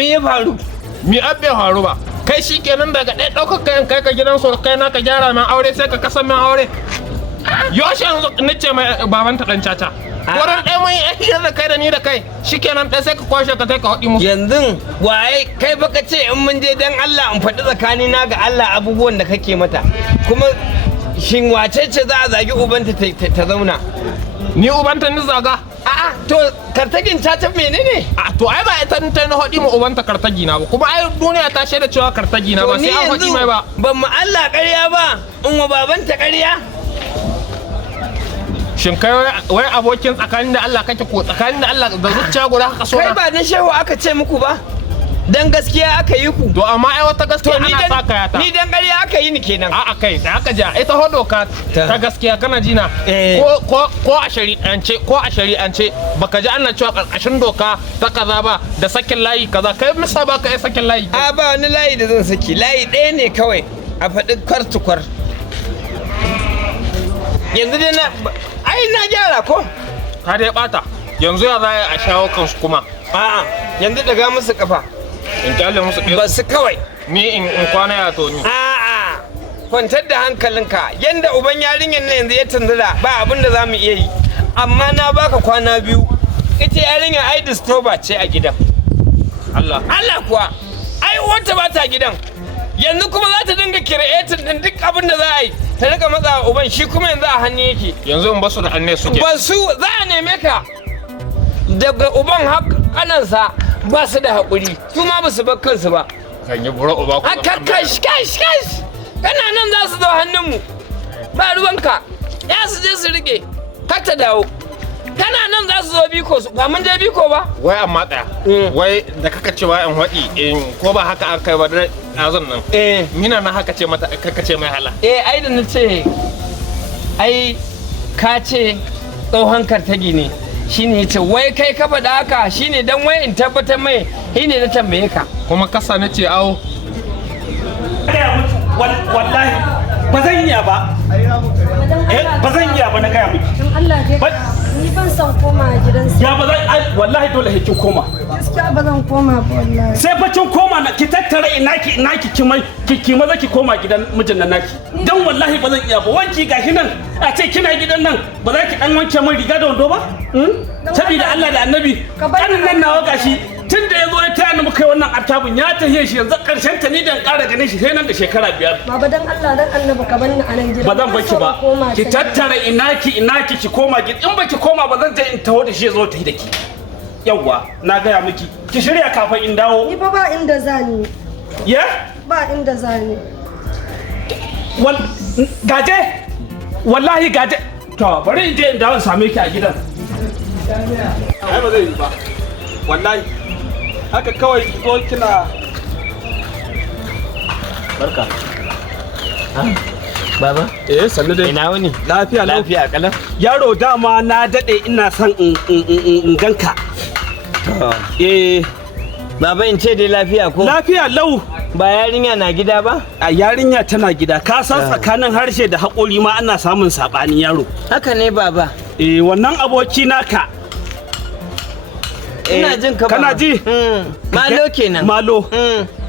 me ya faru? Mi abbe faru ba. Kai shikenan daga ɗaya ɗaukar kayan kai ka gidan so kai na ka gyara min aure sai ka kasan min aure. Yoshi nace mai babanta dan caca. Wurin ɗaya mun yi da kai da ni da kai shikenan ɗaya sai ka kwashe ka kai ka haɗi musu. Yanzu waye kai baka ce in mun je dan Allah in faɗi tsakanina ga Allah abubuwan da kake mata. Kuma shin wace ce za a zagi ubanta ta zauna? Ni ubanta ni zaga. A'a to kartagin caca menene? A to ai ba ita ta na haɗi mu ubanta kartagi na ba kuma ai duniya ta shaida cewa kartagi na ba sai an haɗi mai ba. Ban mu Allah ƙarya ba in wa babanta ƙarya. Shin kai wai abokin tsakanin da Allah kake ko tsakanin da Allah da zuciya guda haka so? Kai ba na shehu aka ce muku ba? Dan gaskiya aka yi ku. To amma ai wata gaskiya ana saka ya ta. Ni dan ƙarya aka yi ni kenan. A'a kai da aka ja ita hodoka ta gaskiya kana jina. Ko a shari'ance baka ji ana cewa karkashin doka ta kaza ba da sakin layi kaza kai misa baka yi sakin layi. A ba wani layi da zan saki layi ɗaya ne kawai a faɗi kwartukwar. Yanzu dai na gyara ko? Ka dai bata yanzu ya za a shawo kansu kuma. A'a yanzu daga musu kafa. In kyale musu ɗaya. Ba su kawai. Ni in kwana ya to ni. A'a kwantar da hankalinka yanda uban yarinyar na yanzu ya tunzura ba abin da za mu iya yi. Amma na baka kwana 2. Ita yarinyar ai disturber ce a gidan. Allah kuwa ai wata ba ta gidan. Yanzu kuma za ta dinga creating din duk abin da za a yi. Ta rika matsa uban shi kuma yanzu a hannu yake. Yanzu in basu da hannu suke. Basu za a neme ka. Daga uban kanansa ba su da haƙuri su ma ba su bar kansu ba. Kan yi bura uba kuma. Kash. Kana nan za su zo hannunmu. Ba ruwanka. Ya su je su rike. Kar ta dawo. Kana nan za su zo biko ba mun je biko ba. Wai amma tsaya. Wai da kaka cewa in haɗi ko ba haka an kai ba da azan nan. Mina na haka ce mata kaka ce mai hala. Ai da na ce ai ka ce tsohon kartagi ne. Shine yace wai kai ka faɗa haka shine dan wai in tabbatar mai shine na tambaye ka kuma kasa na ce awo wallahi ba zan iya ba ba zan iya ba na gaya miki don Allah dai ni ban san koma gidansa ya ba zan wallahi dole ki koma gaskiya ba zan koma ba wallahi sai fa kin koma ki tattara inaki ki maza ki koma gidan mijin nan naki dan wallahi ba zan iya ba wanki gashi nan a ce kina gidan nan ba za ki dan wanke min riga da wando ba saboda Allah da Annabi kanin nan nawa gashi tun da ya zo ya taya ni muka yi wannan artabun ya tahiye shi yanzu karshen ta ni dan ƙara ganin shi sai nan da shekara 5 baba dan Allah dan Annabi ka banni a nan gidan ba zan baki ba ki tattara inaki ki koma gidan in baki koma ba zan je in taho da shi ya zo ta yi da ki yawwa na gaya miki ki shirya kafin in dawo ni fa ba inda zani ya ba inda zani gaje wallahi gaje to bari in je in dawo in same ki a gidan ai ba zai yi ba wallahi haka kawai zo kina barka baba sannu dai ina wani lafiya kalan yaro dama na dade ina son in ganka baba in ce dai lafiya ko lafiya lau ba yarinya na gida ba a yarinya tana gida ka san tsakanin harshe da haƙori ma ana samun saɓani yaro haka ne baba wannan aboki naka ina jin ka kana ji malo kenan malo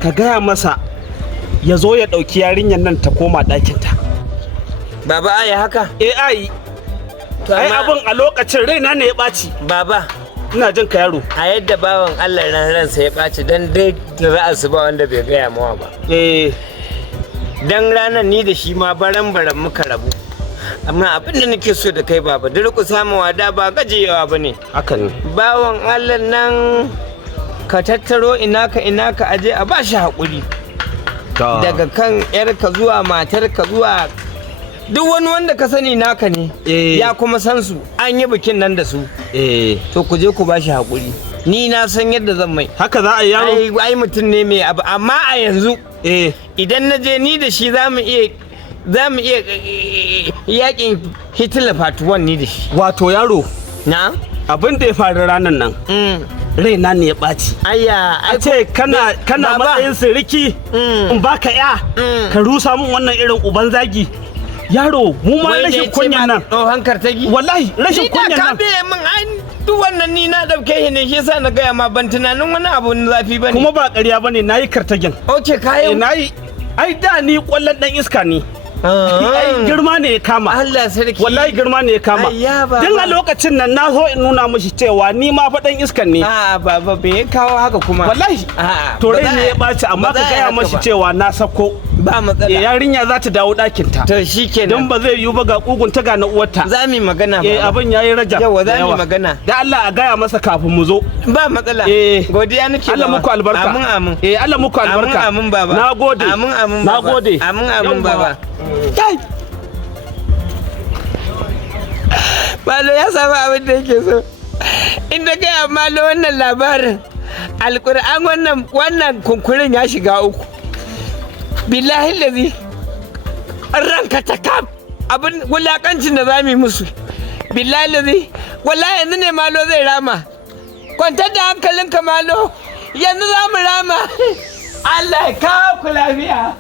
ka gaya masa ya zo ya ɗauki yarinyar nan ta koma ɗakinta baba ai haka ai abin a lokacin raina ne ya ɓaci baba ina jin ka yaro a yadda bawan Allah ransa ya ɓaci dan dai ra'asu ba wanda bai gaya mawa ba dan ranar ni da shi ma baran muka rabu amma abin da nake so da kai baba durku samu wada ba gajiyawa bane haka ne bawan Allah nan ka tattaro ina ka aje a bashi hakuri daga kan yarka zuwa matarka zuwa duk wani wanda ka sani naka ne ya kuma san su an yi bikin nan da su to ku je ku bashi hakuri ni na san yadda zan mai haka za a yi yaro ai mutum ne mai abu amma a yanzu idan na je ni da shi za mu iya yakin Hitler part 1 ni da shi wato yaro na abin da ya faru ranar nan raina ne ya ɓaci a ce kana matsayin siriki in baka ya ka rusa min wannan irin uban zagi yaro mu ma rashin kunyan nan tsohon kartagi wallahi rashin kunyan nan ka biye min ai duk wannan ni na dauke shi ne shi yasa na gaya ma ban tunanin wani abu na zafi bane. Kuma ba ƙarya bane nayi kartagen. Oke kayan. Nayi ai da ni kwallon dan iska ne. Ai girma ne ya kama. Allah sarki. Wallahi girma ne ya kama. Din a lokacin nan na zo in nuna mishi cewa ni ma fa dan iskan ne. A'a baba bai kawo haka kuma. Wallahi. To rai ne ya ɓaci amma ka gaya mashi cewa na sako. Ba matsala. Yarinya za ta dawo ɗakin ta. To shikenan. Don ba zai yiwu ba ga kugun ta ga na uwarta. Za mu yi magana ba. Abin yayi raja. Yawa za mu yi magana. Da Allah a gaya masa kafin mu zo. Ba matsala. Godiya nake. Allah muku albarka. Amin amin. Allah muku albarka. Amin baba. Nagode. Amin amin baba. Nagode. Amin baba. Kai. Malo ya samu abin da yake so. Inda kai amma wannan labarin alƙur'an wannan kunkurin ya shiga uku. Billahi lazi ranka ta kam abin wulakancin da za mu yi musu. Billahi lazi wallahi yanzu ne Malo zai rama. Kwantar da hankalinka Malo yanzu za mu rama. Allah ya kawo ku lafiya.